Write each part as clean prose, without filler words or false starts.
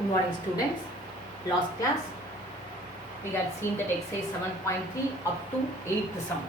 Good morning, students. Last class, we had seen that exercise 7.3 up to 8th sum.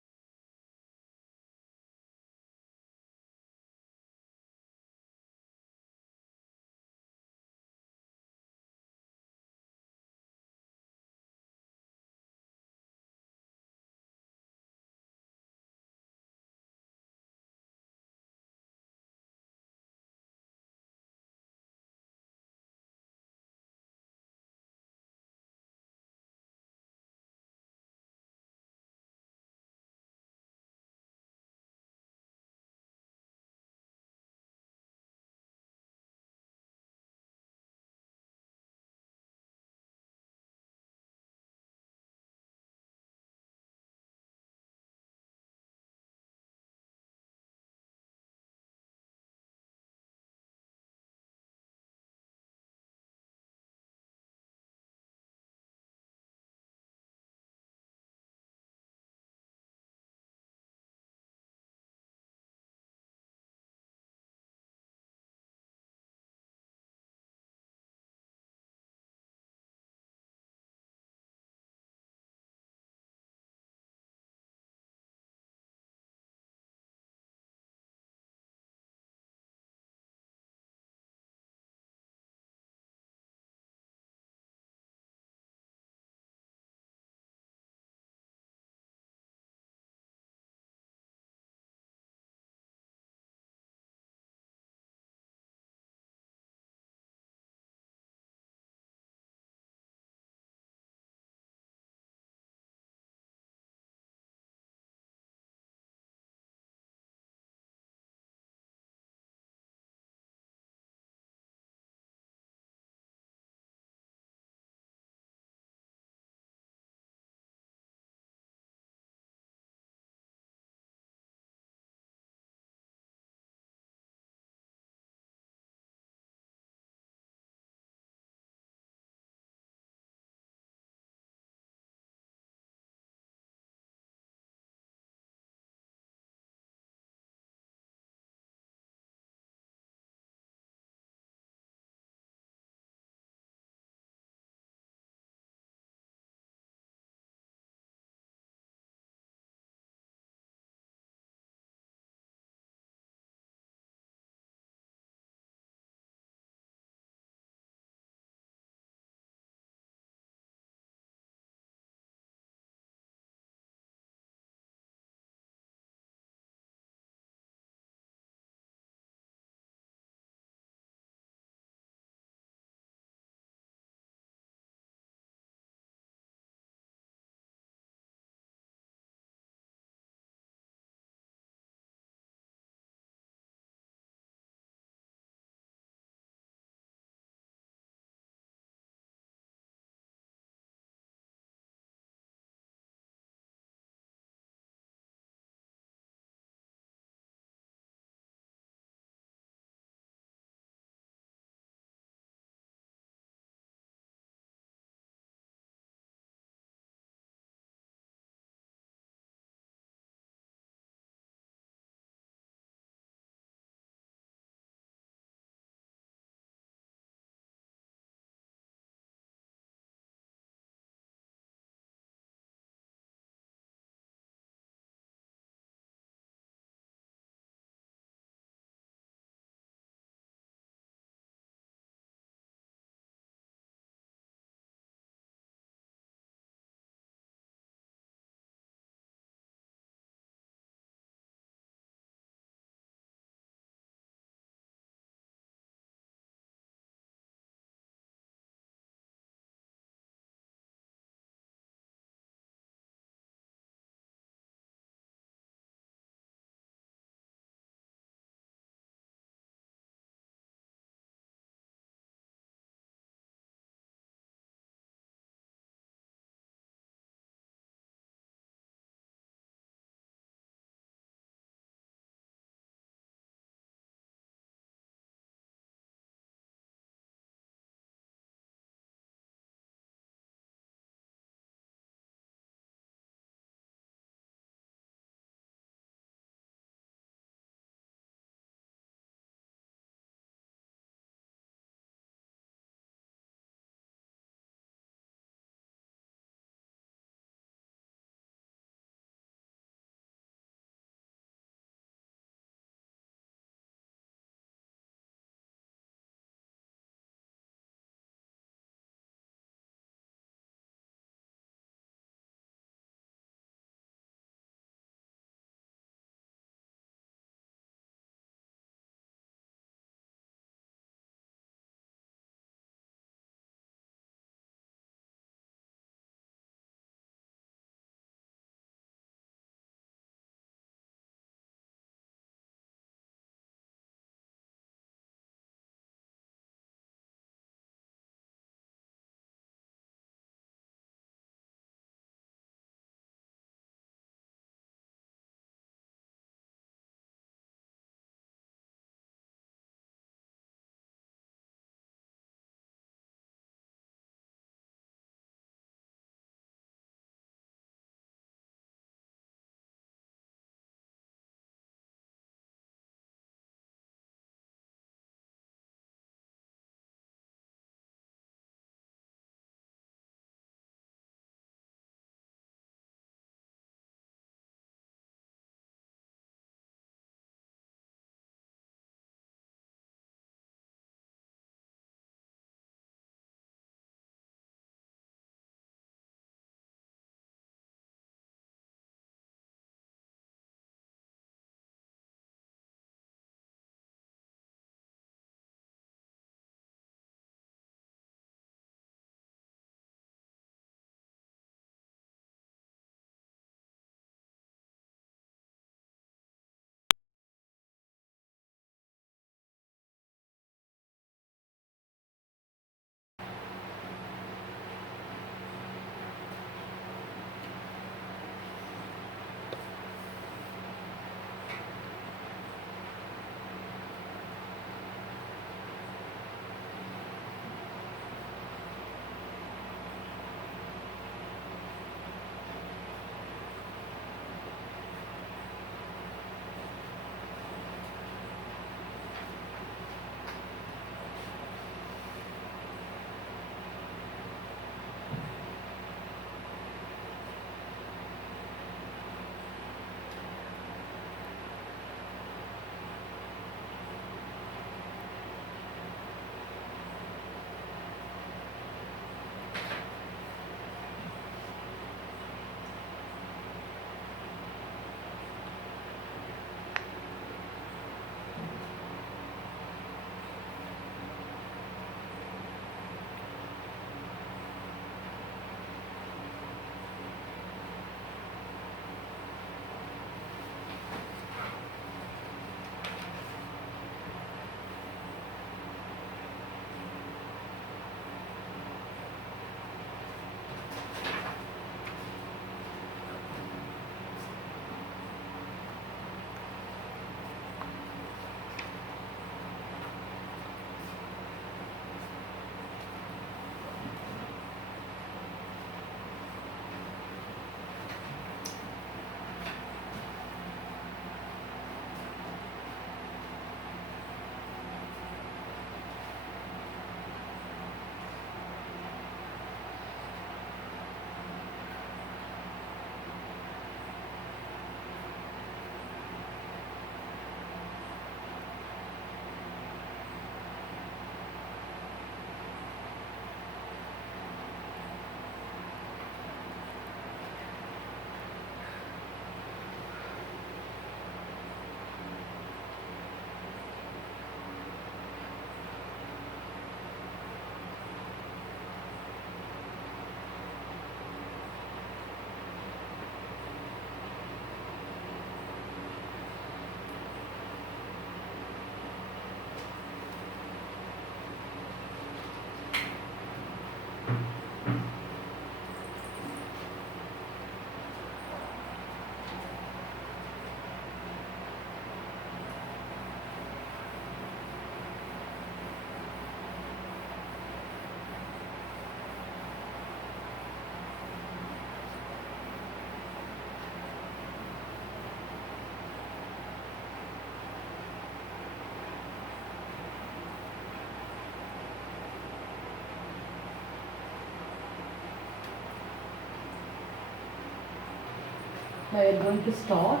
Now we are going to start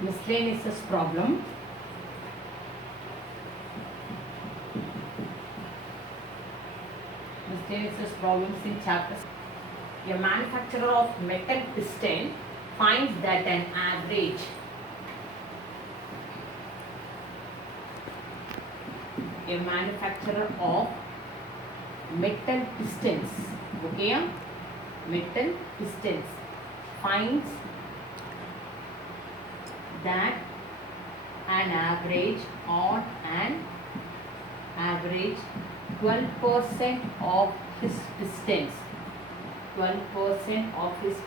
miscellaneous problem. Miscellaneous problems in chapter. A manufacturer of metal piston finds that an average metal pistons, okay, metal pistons finds that an average 12% of his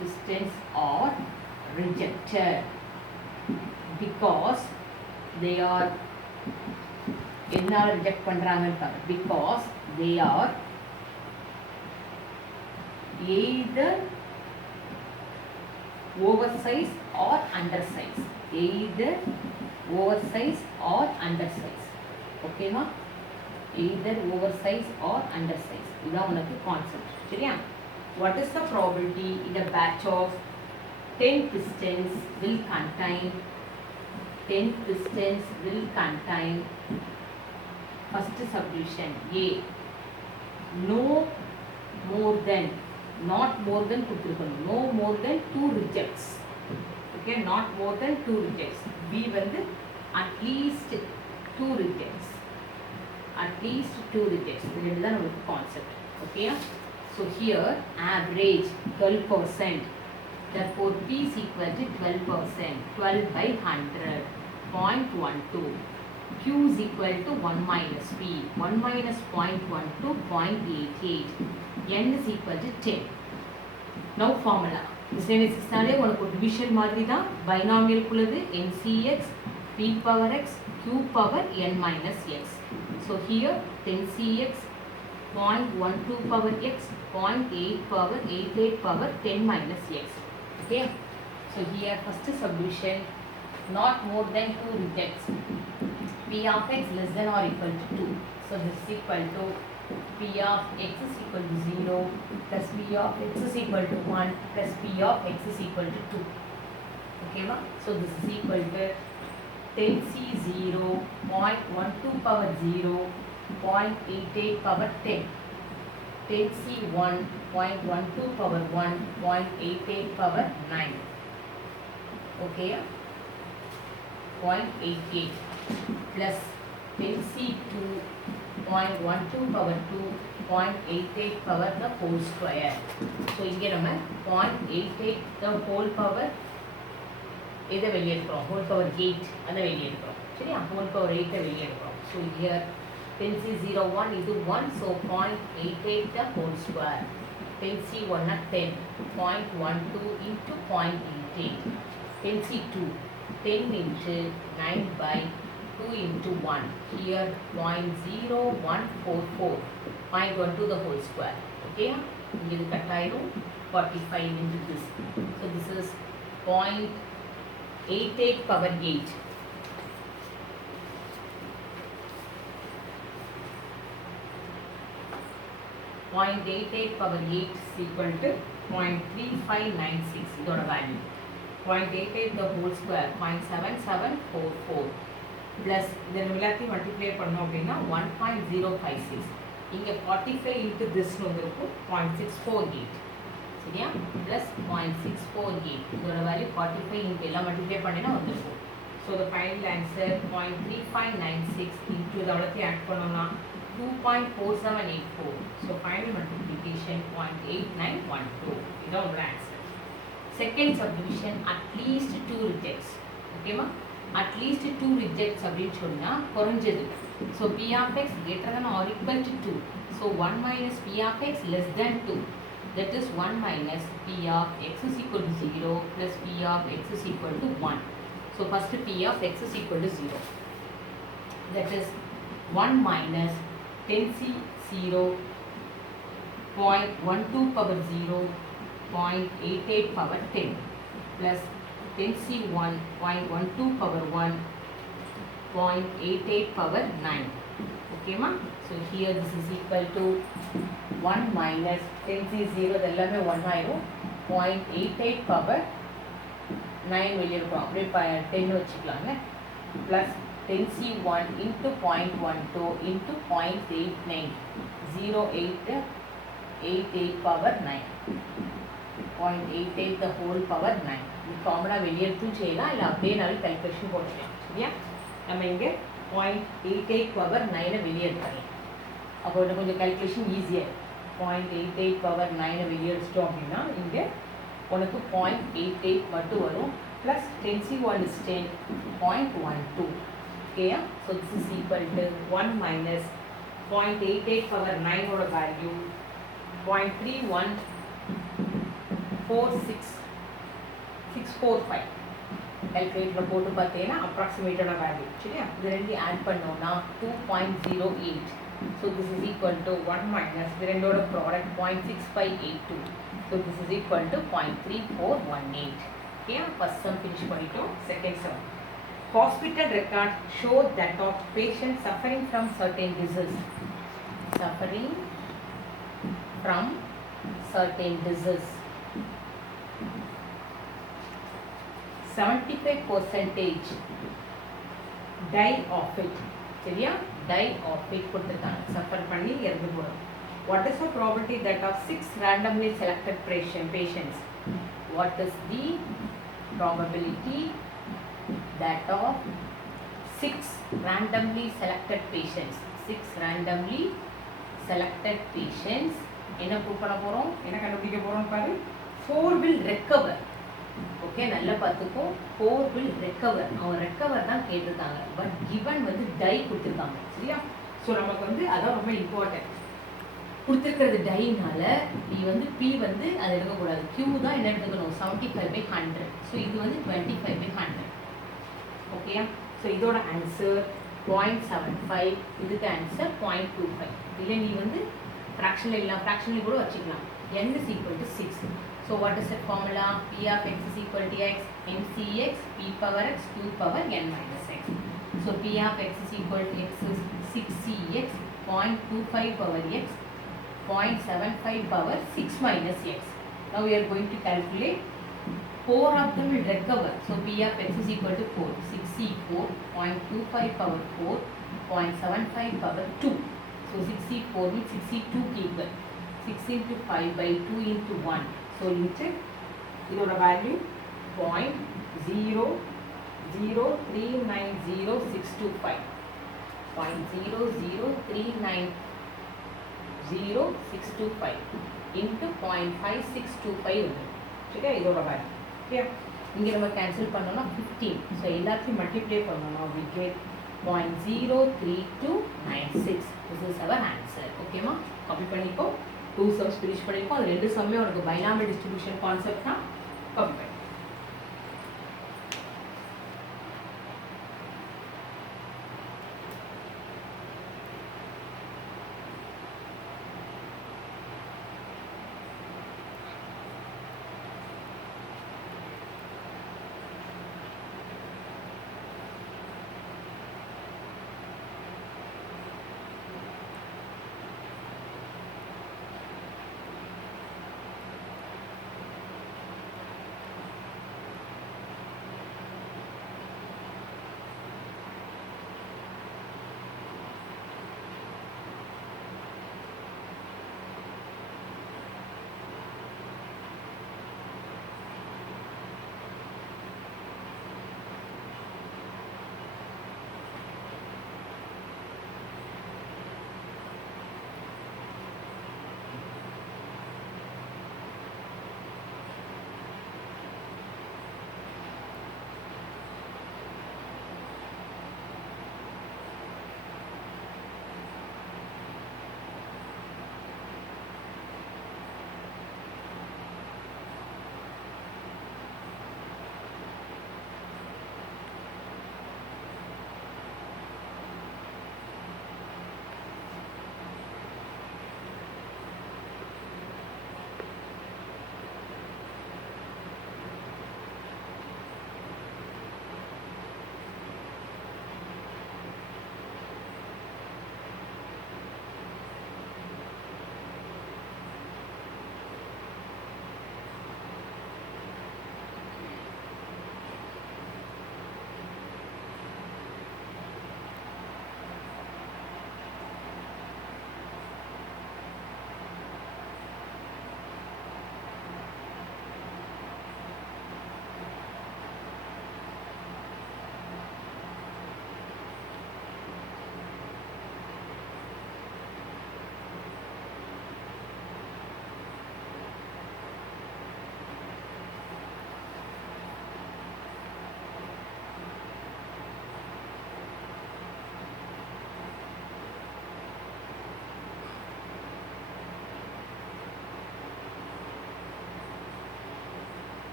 pistons are rejected because they are reject பண்றாங்க because they are either oversized or undersized, either oversized or undersized, okay ma, either oversized or undersized. இதான் உனக்கு கான்செப்ட், சரியா? What is the probability in a batch of 10 pistons will contain first subdivision A, no more than, not more than கொடுத்திருக்கணும், no more than 2 rejects, okay, not more than 2 rejects. B வந்து at least 2 rejects, at least 2 rejects. இது தான் நமக்கு concept, okay. So here average 12%, therefore P is equal to 12%, 12 by 100, 0.12. Q is equal to 1 minus P, 1 minus 0.12, 0.88. N is equal to 10. Now formula. Miscellaneous நாலே உனக்கு ஒரு டிவிஷன் மாதிரி தான், பைனாமியல் குள்ளது NCX P power X Q power N minus X. So here 10CX 0.12 power X 0.8 power 88 power 10 minus X. Okay. So here first subdivision, not more than 2 rejects. P of X less than or equal to 2. So this is equal to P of X is equal to 0 plus P of X is equal to 1 plus P of X is equal to 2. Okay ma? So this is equal to 10C 0, 0.12 power 0, 0.88 power 10. 10C 1, 0.12 power 1, 0.88 power 9. Okay, 0.88 plus 10C 2, 0.12 power 2, 0.88 power the whole square. So இங்கே நம்ம 0.88 the whole power இதை வெளியே எடுக்கிறோம், whole power 8 அதை வெளியே எடுக்கிறோம், சரியா? whole power 8 வெளியே எடுக்கிறோம். So here 10C 0 1 இது 1, so 0.88 the whole square. 10C 1 at 10, 0.12 into 0.88. 10C 2, 10 into 9 by 2 into 1. Here 0.0144, 0.12 the whole square. Okay, இது கட் ஆயிடும், 45 into this. So this is 0.88 power 8. 0.88 power 8 is equal to 0.3596 இதோட value. 0.88 the whole square 0.7744 plus இதை எல்லாத்தையும் மல்டிப்ளை பண்ணோம் அப்படின்னா 1.056. இங்கே 45 into this வந்துருக்கும் 0.648, சரியா? plus 0.648 இதோட வேல்யூ 45 இங்கே எல்லாம் மல்டிப்ளை பண்ணினா வந்துருக்கும். ஸோ the final answer 0.3596 into இதை அவ்வளோத்தையும் ஆட் பண்ணோம்னா 2.4784. So final multiplication 0.8912. This is our answer. Second subdivision, at least 2 rejects. Okay ma? At least 2 rejects அப்படின்னு சொன்னா குறைஞ்சது. So P of X greater than or equal to 2. So 1 minus P of X less than 2. That is 1 minus P of X is equal to 0 plus P of X is equal to 1. So first P of X is equal to 0. That is 1 minus 10C 0, 0.12 power 0, 0.88 power 10 plus 10C 1, 0.12 power 1, 0.88 power 9. Okay ma? So here this is equal to 1 minus 10C 0 எல்லாமே 1 ஆயிரும் 0.88 பவர் 9 வெளியே இருக்கும், அப்படியே 10 வச்சுக்கலாங்க. Plus 10C1 into 0.12 இன்ட்டு 0.89 0.88 பவர் 9 0.88 the whole power 9. இது காமனாக வெளியே எடுத்தும் செய்யலாம், இல்லை அப்படியே நாள் கல்குலேஷன் போட்டுக்கலாம். சரியா? நம்ம இங்கே 0.88 பவர் 9 வெளியே எடுத்துக்கலாம். அப்போ இன்னும் கொஞ்சம் கல்குலேஷன் ஈஸியாக 0.88 பவர் 9 வெளியே எடுத்துட்டோம் அப்படின்னா இங்கே உனக்கு 0.88 மட்டும் வரும். Plus 10C1 is 10 0.12. ஓகேயா? So this is equal to 1 minus 0.88 power 9ஓட வேல்யூ 0.3146645. கால்குலேட்டரில் போட்டு பார்த்தீங்கன்னா அப்ராக்சிமேட்டான வேல்யூ. சரியா? இது ரெண்டு ஆட் பண்ணோம்னா 2.08. So this is equal to 1 மைனஸ் இது ரெண்டோட product 0.6582. So this is equal to 0.3418. Okay, first sum finish பண்ணிட்டோம். Second sum, hospital record show that of patients suffering from certain disease. Suffering from certain disease. 75% die of it. சரியா? die of it கொடுத்துருக்காங்க. சஃபர் பண்ணி இறந்து போகிறோம். What is the probability that of 6 randomly selected patients? What is the probability that of 6 randomly selected patients? 6 randomly selected patients. என்ன ப்ரூவ் பண்ண போகிறோம், என்ன கண்டுபிடிக்க போகிறோம் பாரு. 4 will recover. ஓகே, நல்லா பார்த்துக்கோ. 4 will recover. அவங்க ரெக்கவர் தான் கேட்டிருக்காங்க, பட் கிவன் வந்து டை கொடுத்துருக்காங்க. சரியா? ஸோ நமக்கு வந்து அதான் ரொம்ப இம்பார்ட்டன்ட். கொடுத்துருக்கிறது டைனால நீ வந்து பி வந்து அதை எடுக்கக்கூடாது. கியூ தான் என்ன எடுத்துக்கணும், 75/100. ஸோ இது வந்து 25/100. ஓகேயா? ஸோ இதோட ஆன்சர் 0.75. இதுக்கு ஆன்சர் 0.25. இல்லை நீ வந்து ஃப்ராக்ஷனில் இல்லை, ஃப்ராக்ஷனில் கூட வச்சுக்கலாம். n is equal to 6. So what is the formula? P of x is equal to x, NCx, p power x, 2 power n minus x. So P of x is equal to x is 6cx, 0.25 power x, 0.75 power 6 minus x. Now we are going to calculate. 4 of them will recover. So P of x is equal to 4. 6c4, 0.25 power 4, 0.75 power 2. So 6c4 means 6c2 equal 6 into 5 by 2 into 1. So into இதோட வேல்யூ 0.00390,625. 0.00390,625 into 0.5625 வரும். சரியா? இதோட value. Okay, இங்கே நம்ம கேன்சல் பண்ணோம்னா 15. ஸோ எல்லாத்தையும் மல்டிப்ளை பண்ணோம்னா we get 0.03296. This is our answer. ஓகேமா? காப்பி பண்ணிக்கோ. 2 sums ஃபினிஷ் பண்ணிக்கோ. அது 2 சம்மே உனக்கு பைனாமியல் டிஸ்ட்ரிபியூஷன் கான்செப்ட் தான். காப்பி பண்ணி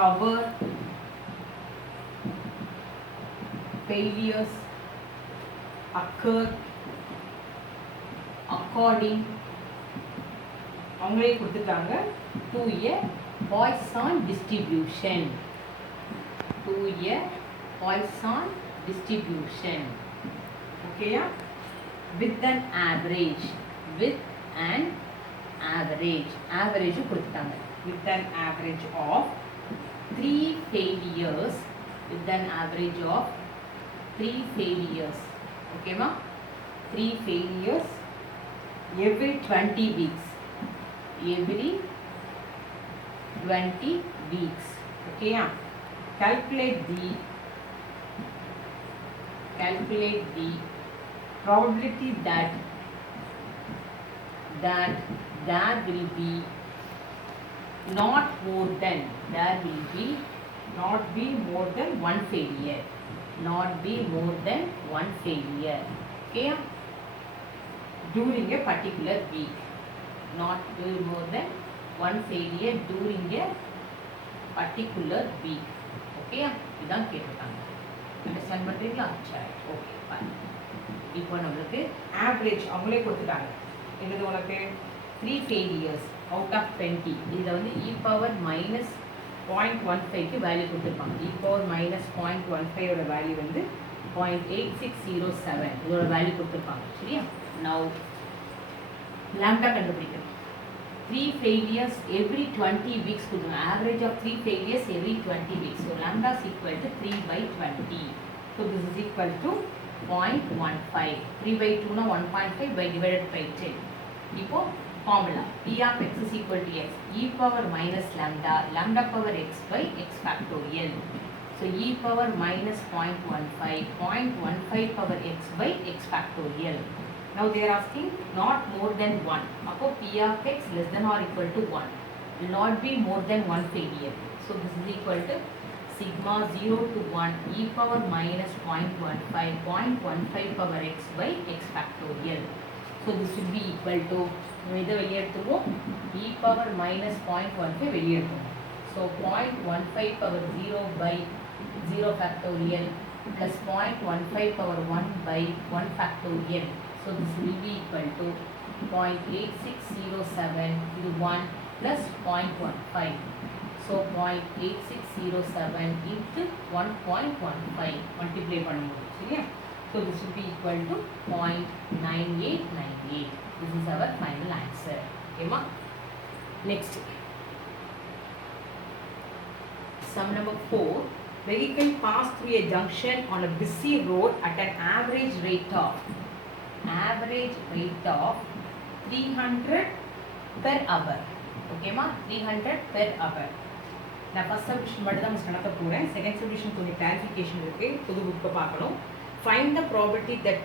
cover failures occur according அவங்களே கொடுத்துட்டாங்க to a Poisson distribution ஓகேயா with an average கொடுத்துட்டாங்க with an average of 3 failures ஓகேவா 3 failures every 20 weeks ஓகேயா calculate the probability that there will be not more than one failure okay during a particular week, not be more than one failure during a particular week. okay இதான் கேட்டிருக்காங்க. அண்டர்ஸ்டாண்ட் பண்றீங்களா? சரி okay fine. இப்போ நமக்கு ஆவரேஜ் அவங்களே கொடுத்துட்டாங்க. என்னது உனக்கு 3 failures out of 20. இத வந்து e power minus 0.15 க்கு வேல்யூ கொடுத்திருப்பாங்க. e power minus 0.15 ஓட வேல்யூ வந்து 0.8607 இதோட வேல்யூ கொடுத்திருப்பாங்க. சரியா? now lambda கண்டுபிடிக்கணும். 3 failures every 20 weeks கொடுங்க. average of 3 failures every 20 weeks. so lambda is equal to 3/20. so this is equal to 0.15. 3/2 னா 1.5 by divided by 10. இப்போ formula p of x is equal to x e power minus lambda power x by x factorial. so e power minus 0.15 power x by x factorial. now they are asking not more than 1. அப்போ p of x less than or equal to 1 will not be more than one failure. so this is equal to sigma 0 to 1 e power minus 0.15 power x by x factorial. so this will be equal to இதை வெளியே எடுத்துவோம் e power minus 0.15 வெளியே எடுத்துவோம். so 0.15 power 0 by 0 factorial plus 0.15 power 1 by 1 factorial. so this will be equal to 0.8607 into 1 plus 0.15. so 0.8607 into 1.15 multiply பண்ணும்போது சரியா? so this will be equal to 0.9898. this is our final answer. okay ma? next sum number 4. vehicle pass through a junction on a busy road at an average rate of 300 per hour. okay ma? 300 per hour. நான் first submission மட்டும் தான் கணக்க போகிறேன். Second subdivision கொஞ்சம் கிளாரிஃபிகேஷன் இருக்குது. புது புக்கை பார்க்கணும். Find the probability that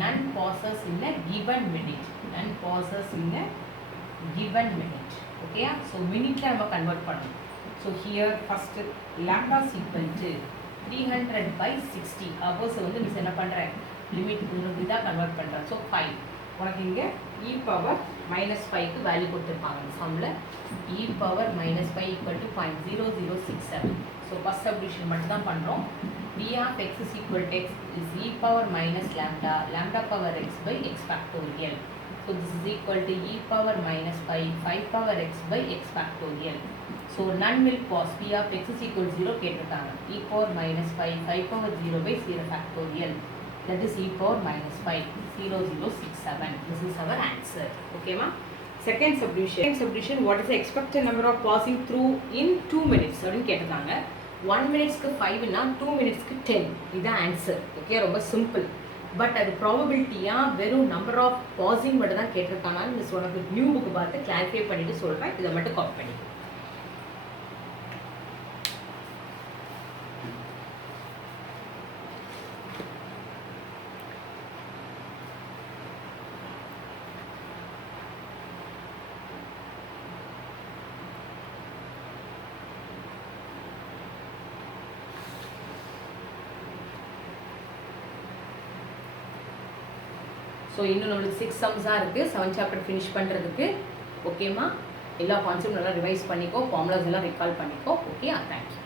none passes in a given minute. okay so minute நம்ம கன்வர்ட் பண்ணணும். so here first lambda is equal to 300/60. hours வந்து மிஸ் என்ன பண்ணுறேன் லிமிட் இதாக கன்வர்ட் பண்ணுறேன். ஸோ 5 உனக்கு இங்கே e power minus 5க்கு வேல்யூ கொடுத்துருப்பாங்க இந்த சம்மில். e power minus 5 equal to 0.0067. So first submission மட்டும் தான் பண்ணுறோம். p of x is equal to x is e power minus lambda power x by x factorial. so this is equal to e power minus 5 power x by x factorial. so none will pass. p of x is equal to 0 கேட்டிருக்காங்க. e power minus 5 power 0 by 0 factorial. that is e power minus 5 this is our answer. okay ma? second subdivision what is the expected number of passing through in 2 minutes அப்படினு கேட்டிருக்காங்க. 1 minutesக்கு 5 னா 2 minutesக்கு 10. இதுதான் answer. Okay ரொம்ப simple. But அது ப்ராபபிலிட்டியா வெறும் நம்பர் ஆஃப் பாசிங் மட்டும் தான் கேட்டிருக்காங்க. மிஸ் உனக்கு நியூ புக் பார்த்து கிளாரிஃபை பண்ணிட்டு சொல்றேன். இதை மட்டும் காப்பி பண்ணி. ஸோ இன்னும் நம்மளுக்கு 6 சம்ஸாக இருக்குது 7 சாப்டர் ஃபினிஷ் பண்ணுறதுக்கு. ஓகேம்மா? எல்லா கான்செப்ட் நல்லா ரிவைஸ் பண்ணிக்கோ, ஃபார்முலாஸ் எல்லாம் ரிகால் பண்ணிக்கோ. Okay, thank you.